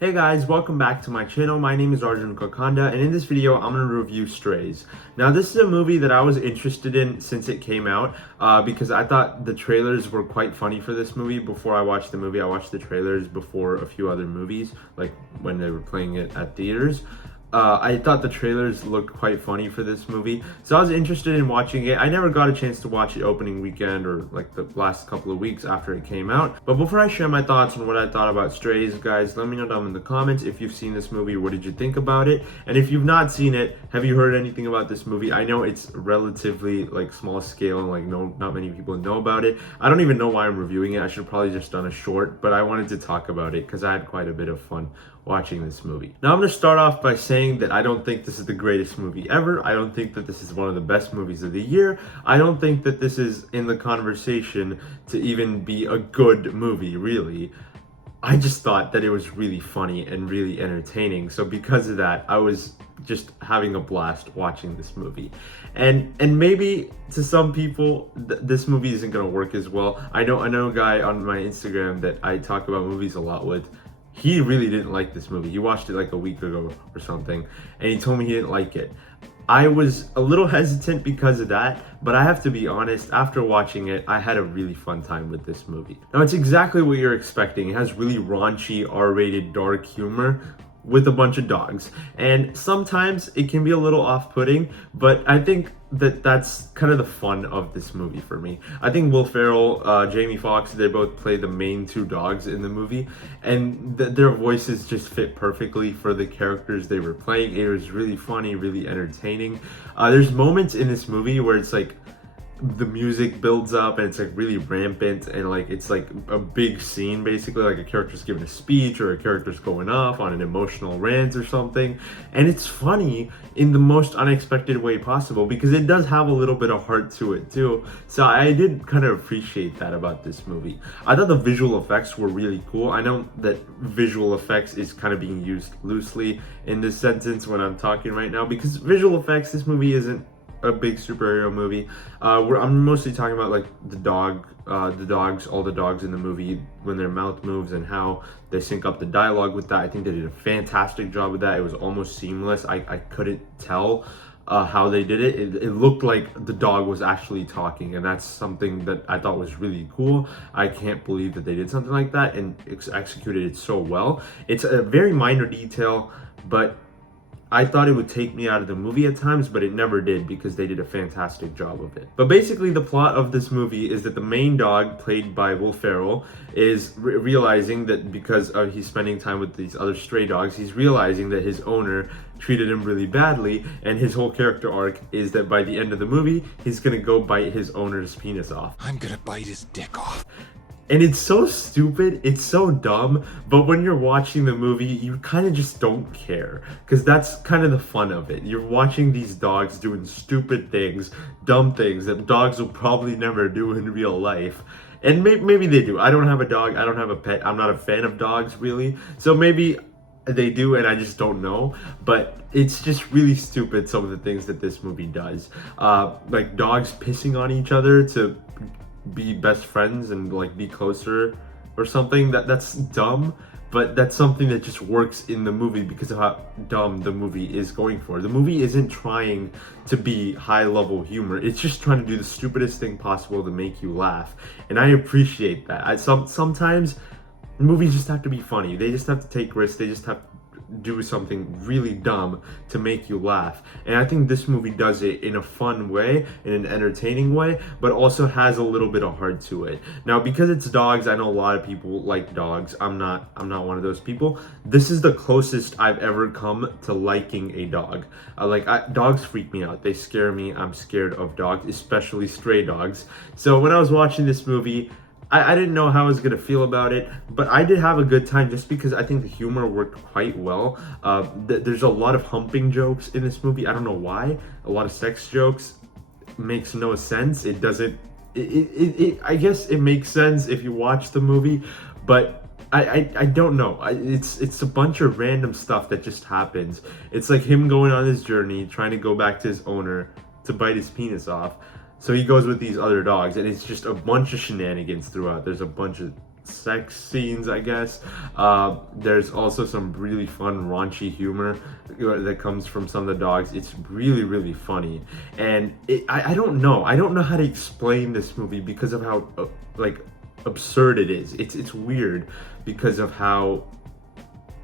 Hey guys, welcome back to my channel. My name is Arjun, and in this video, I'm going to review Strays. Now, this is a movie that I was interested in since it came out because I thought the trailers were quite funny for this movie. Before I watched the movie, I watched the trailers before a few other movies, like when they were playing it at theaters. I thought the trailers looked quite funny for this movie, so I was interested in watching it. I never got a chance to watch it opening weekend or like the last couple of weeks after it came out. But before I share my thoughts on what I thought about Strays, guys, let me know down in the comments if you've seen this movie. What did you think about it? And if you've not seen it, have you heard anything about this movie? I know it's relatively like small scale and like not many people know about it. I don't even know why I'm reviewing it. I should have probably just done a short, but I wanted to talk about it because I had quite a bit of fun watching this movie. Now I'm going to start off by saying that I don't think this is the greatest movie ever. I don't think that this is one of the best movies of the year. I don't think that this is in the conversation to even be a good movie, really. I just thought that it was really funny and really entertaining. So because of that, I was just having a blast watching this movie. And maybe to some people this movie isn't going to work as well. I know a guy on my Instagram that I talk about movies a lot with. He really didn't like this movie. He watched it like a week ago or something, and he told me he didn't like it. I was a little hesitant because of that, but I have to be honest, after watching it, I had a really fun time with this movie. Now, it's exactly what you're expecting. It has really raunchy, R-rated, dark humor with a bunch of dogs. And sometimes it can be a little off-putting, but I think that that's kind of the fun of this movie for me. I think Will Ferrell, Jamie Foxx, they both play the main two dogs in the movie, and their voices just fit perfectly for the characters they were playing. It was really funny, really entertaining. There's moments in this movie where it's like the music builds up and it's like really rampant and like it's like a big scene, basically like a character's giving a speech or a character's going off on an emotional rant or something, and it's funny in the most unexpected way possible because it does have a little bit of heart to it too. So I did kind of appreciate that about this movie. I thought the visual effects were really cool. I know that visual effects is kind of being used loosely in this sentence when I'm talking right now because visual effects, this movie isn't a big superhero movie. I'm mostly talking about like the dogs, all the dogs in the movie when their mouth moves and how they sync up the dialogue with that. I think they did a fantastic job with that. It was almost seamless. I couldn't tell how they did it. It looked like the dog was actually talking, and that's something that I thought was really cool. I can't believe that they did something like that and executed it so well. It's a very minor detail, but I thought it would take me out of the movie at times, but it never did because they did a fantastic job of it. But basically the plot of this movie is that the main dog, played by Will Ferrell, is realizing that because he's spending time with these other stray dogs, he's realizing that his owner treated him really badly, and his whole character arc is that by the end of the movie, he's gonna go bite his owner's penis off. I'm gonna bite his dick off. And it's so stupid, it's so dumb, but when you're watching the movie, you kind of just don't care. Because that's kind of the fun of it. You're watching these dogs doing stupid things, dumb things that dogs will probably never do in real life. And maybe they do. I don't have a dog, I don't have a pet, I'm not a fan of dogs really. So maybe they do and I just don't know, but it's just really stupid, some of the things that this movie does. Like dogs pissing on each other to be best friends and like be closer or something. That's dumb, but that's something that just works in the movie because of how dumb the movie is going for. The movie isn't trying to be high level humor, it's just trying to do the stupidest thing possible to make you laugh, and I appreciate that. Sometimes movies just have to be funny, they just have to take risks, they just have to do something really dumb to make you laugh. And I think this movie does it in a fun way, in an entertaining way, but also has a little bit of heart to it. Now, because it's dogs, I know a lot of people like dogs. I'm not one of those people. This is the closest I've ever come to liking a dog. Dogs freak me out. They scare me. I'm scared of dogs, especially stray dogs. So when I was watching this movie, I didn't know how I was going to feel about it, but I did have a good time just because I think the humor worked quite well. There's a lot of humping jokes in this movie. I don't know why. A lot of sex jokes. Makes no sense. It doesn't... I guess it makes sense if you watch the movie, but I don't know. It's a bunch of random stuff that just happens. It's like him going on his journey, trying to go back to his owner to bite his penis off. So he goes with these other dogs, and it's just a bunch of shenanigans throughout. There's a bunch of sex scenes, I guess. There's also some really fun raunchy humor that comes from some of the dogs. It's really, really funny. And I don't know. I don't know how to explain this movie because of how like absurd it is. It's weird because of how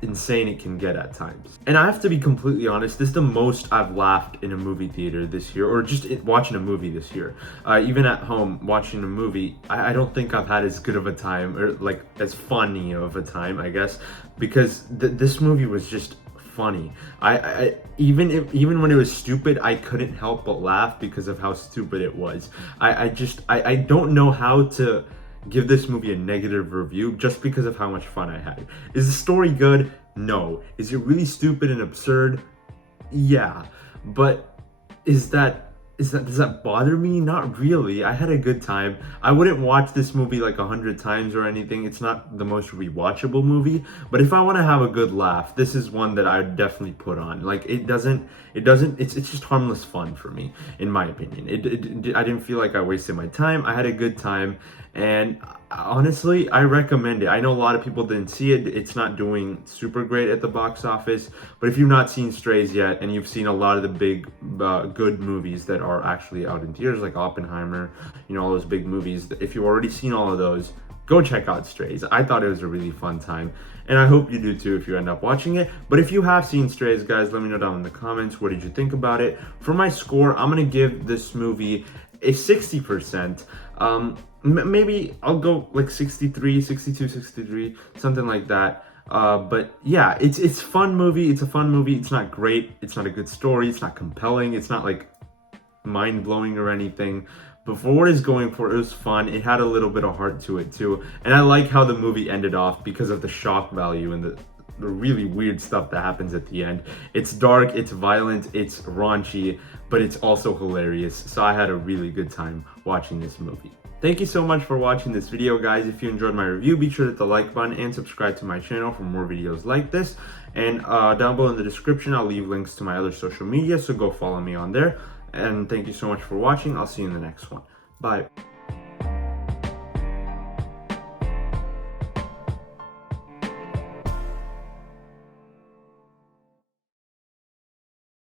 insane it can get at times. And I have to be completely honest, this is the most I've laughed in a movie theater this year, or just watching a movie this year. Even at home watching a movie, I don't think I've had as good of a time, or like as funny of a time, I guess, because this movie was just funny. Even when it was stupid, I couldn't help but laugh because of how stupid it was. I don't know how to give this movie a negative review just because of how much fun I had. Is the story good? No. Is it really stupid and absurd? Yeah. But does that bother me? Not really. I had a good time. I wouldn't watch this movie like 100 times or anything. It's not the most rewatchable movie, but if I want to have a good laugh, this is one that I would definitely put on. Like it's just harmless fun for me, in my opinion. I didn't feel like I wasted my time. I had a good time, and honestly, I recommend it. I know a lot of people didn't see it. It's not doing super great at the box office, but if you've not seen Strays yet and you've seen a lot of the big good movies that are actually out in theaters, like Oppenheimer, all those big movies, if you've already seen all of those, go check out Strays. I thought it was a really fun time, and I hope you do too if you end up watching it. But if you have seen Strays, guys, let me know down in the comments, what did you think about it? For my score, I'm gonna give this movie a 60%. Maybe I'll go like 63, 62, 63, something like that. But yeah, it's fun movie. It's a fun movie. It's not great. It's not a good story. It's not compelling. It's not like mind-blowing or anything. But for what it's going for, it was fun. It had a little bit of heart to it too. And I like how the movie ended off because of the shock value and the really weird stuff that happens at the end. It's dark, it's violent, it's raunchy, but it's also hilarious. So I had a really good time watching this movie. Thank you so much for watching this video, guys. If you enjoyed my review, be sure to hit the like button and subscribe to my channel for more videos like this. And down below in the description, I'll leave links to my other social media, so go follow me on there. And thank you so much for watching. I'll see you in the next one. Bye.